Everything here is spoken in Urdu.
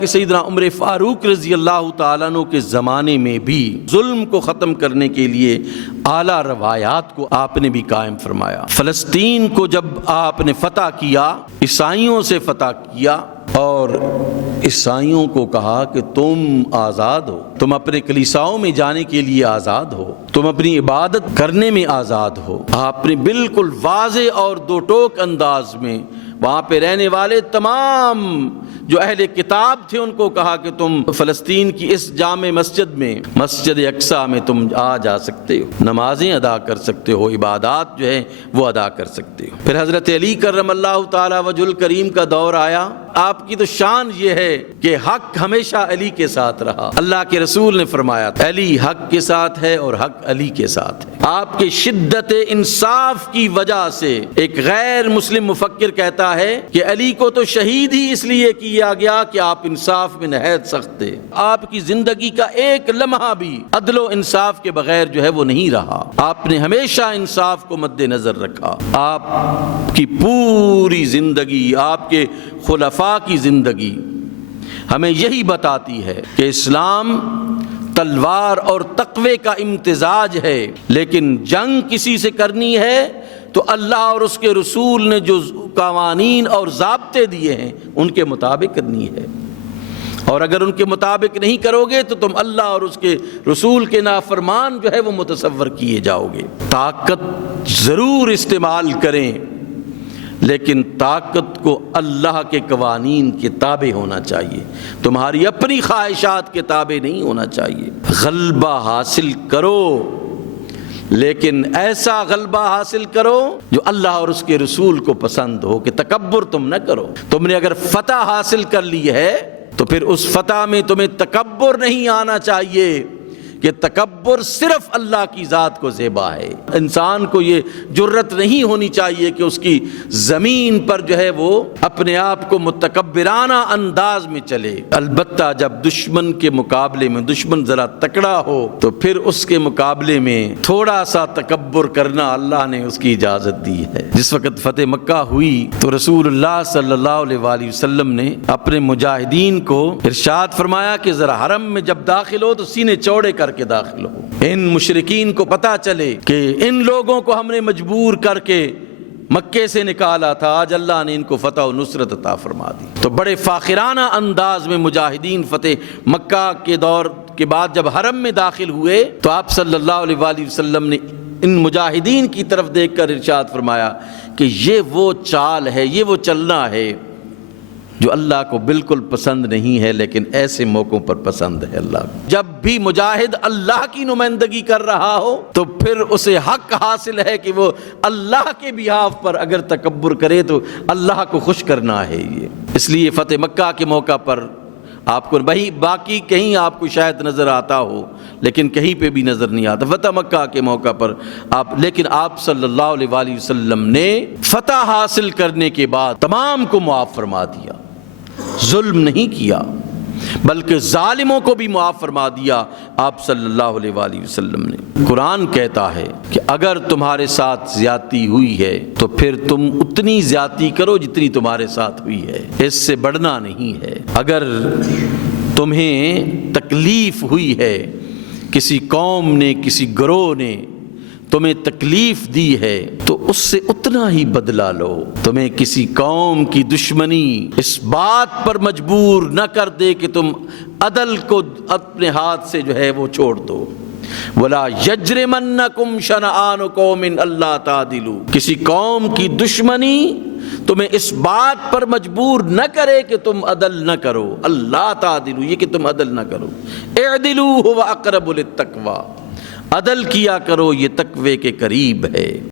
کہ سیدنا عمر فاروق رضی اللہ تعالیٰ عنہ کے زمانے میں بھی ظلم کو ختم کرنے کے لیے اعلیٰ روایات کو آپ نے بھی قائم فرمایا۔ فلسطین کو جب آپ نے فتح کیا، عیسائیوں سے فتح کیا اور عیسائیوں کو کہا کہ تم آزاد ہو، تم اپنے کلیساؤں میں جانے کے لیے آزاد ہو، تم اپنی عبادت کرنے میں آزاد ہو۔ آپ نے بالکل واضح اور دو ٹوک انداز میں وہاں پہ رہنے والے تمام جو اہل کتاب تھے ان کو کہا کہ تم فلسطین کی اس جامع مسجد میں، مسجد اقصیٰ میں تم جا سکتے ہو، نمازیں ادا کر سکتے ہو، عبادات جو ہے وہ ادا کر سکتے ہو۔ پھر حضرت علی کرم اللہ تعالی وجہ الکریم کا دور آیا۔ آپ کی تو شان یہ ہے کہ حق ہمیشہ علی کے ساتھ رہا۔ اللہ کے رسول نے فرمایا علی حق کے ساتھ ہے اور حق علی کے ساتھ ہے۔ آپ کے شدت انصاف کی وجہ سے ایک غیر مسلم مفکر کہتا ہے کہ علی کو تو شہید ہی اس لیے کیا گیا کہ آپ انصاف میں نہایت سخت تھے۔ آپ کی زندگی کا ایک لمحہ بھی عدل و انصاف کے بغیر جو ہے وہ نہیں رہا۔ آپ نے ہمیشہ انصاف کو مد نظر رکھا۔ آپ کی پوری زندگی، آپ کے خلفاء کی زندگی ہمیں یہی بتاتی ہے کہ اسلام تلوار اور تقوی کا امتزاج ہے، لیکن جنگ کسی سے کرنی ہے تو اللہ اور اس کے رسول نے جو قوانین اور ضابطے دیے ہیں ان کے مطابق کرنی ہے، اور اگر ان کے مطابق نہیں کرو گے تو تم اللہ اور اس کے رسول کے نافرمان جو ہے وہ متصور کیے جاؤ گے۔ طاقت ضرور استعمال کریں، لیکن طاقت کو اللہ کے قوانین کے تابع ہونا چاہیے، تمہاری اپنی خواہشات کے تابع نہیں ہونا چاہیے۔ غلبہ حاصل کرو، لیکن ایسا غلبہ حاصل کرو جو اللہ اور اس کے رسول کو پسند ہو، کہ تکبر تم نہ کرو۔ تم نے اگر فتح حاصل کر لی ہے تو پھر اس فتح میں تمہیں تکبر نہیں آنا چاہیے کہ تکبر صرف اللہ کی ذات کو زیبا ہے۔ انسان کو یہ جرت نہیں ہونی چاہیے کہ اس کی زمین پر جو ہے وہ اپنے آپ کو متکبرانہ انداز میں چلے۔ البتہ جب دشمن کے مقابلے میں دشمن ذرا تکڑا ہو تو پھر اس کے مقابلے میں تھوڑا سا تکبر کرنا اللہ نے اس کی اجازت دی ہے۔ جس وقت فتح مکہ ہوئی تو رسول اللہ صلی اللہ علیہ وآلہ وسلم نے اپنے مجاہدین کو ارشاد فرمایا کہ ذرا حرم میں جب داخل ہو تو سینے چوڑے کر کے داخل ہو۔ ان مشرکین کو پتا چلے کہ ان لوگوں کو ہم نے مجبور کر کے مکے سے نکالا تھا، آج اللہ نے ان کو فتح و نصرت عطا فرما دی۔ تو بڑے فاخرانہ انداز میں مجاہدین فتح مکہ کے دور کے بعد جب حرم میں داخل ہوئے تو آپ صلی اللہ علیہ وآلہ وسلم نے ان مجاہدین کی طرف دیکھ کر ارشاد فرمایا کہ یہ وہ چال ہے، یہ وہ چلنا ہے جو اللہ کو بالکل پسند نہیں ہے، لیکن ایسے موقعوں پر پسند ہے اللہ کو۔ جب بھی مجاہد اللہ کی نمائندگی کر رہا ہو تو پھر اسے حق حاصل ہے کہ وہ اللہ کے بیہاف پر اگر تکبر کرے تو اللہ کو خوش کرنا ہے یہ۔ اس لیے فتح مکہ کے موقع پر آپ کو باقی کہیں آپ کو شاید نظر آتا ہو لیکن کہیں پہ بھی نظر نہیں آتا، فتح مکہ کے موقع پر لیکن آپ صلی اللہ علیہ وآلہ وسلم نے فتح حاصل کرنے کے بعد تمام کو معاف فرما دیا، ظلم نہیں کیا بلکہ ظالموں کو بھی معاف فرما دیا آپ صلی اللہ علیہ وآلہ وسلم نے۔ قرآن کہتا ہے کہ اگر تمہارے ساتھ زیادتی ہوئی ہے تو پھر تم اتنی زیادتی کرو جتنی تمہارے ساتھ ہوئی ہے، اس سے بڑھنا نہیں ہے۔ اگر تمہیں تکلیف ہوئی ہے، کسی قوم نے، کسی گروہ نے تمہیں تکلیف دی ہے تو اس سے اتنا ہی بدلہ لو۔ تمہیں کسی قوم کی دشمنی اس بات پر مجبور نہ کر دے کہ تم عدل کو اپنے ہاتھ سے جو ہے وہ چھوڑ دو۔ وَلَا يَجْرِمَنَّكُمْ شَنَآنُ قَوْمٍ أَلَّا تَعْدِلُوا، کسی قوم کی دشمنی تمہیں اس بات پر مجبور نہ کرے کہ تم عدل نہ کرو۔ اللہ تعدلوا، یہ کہ تم عدل نہ کرو۔ اعدلوا هو اقرب للتقوی، عدل کیا کرو، یہ تقوی کے قریب ہے۔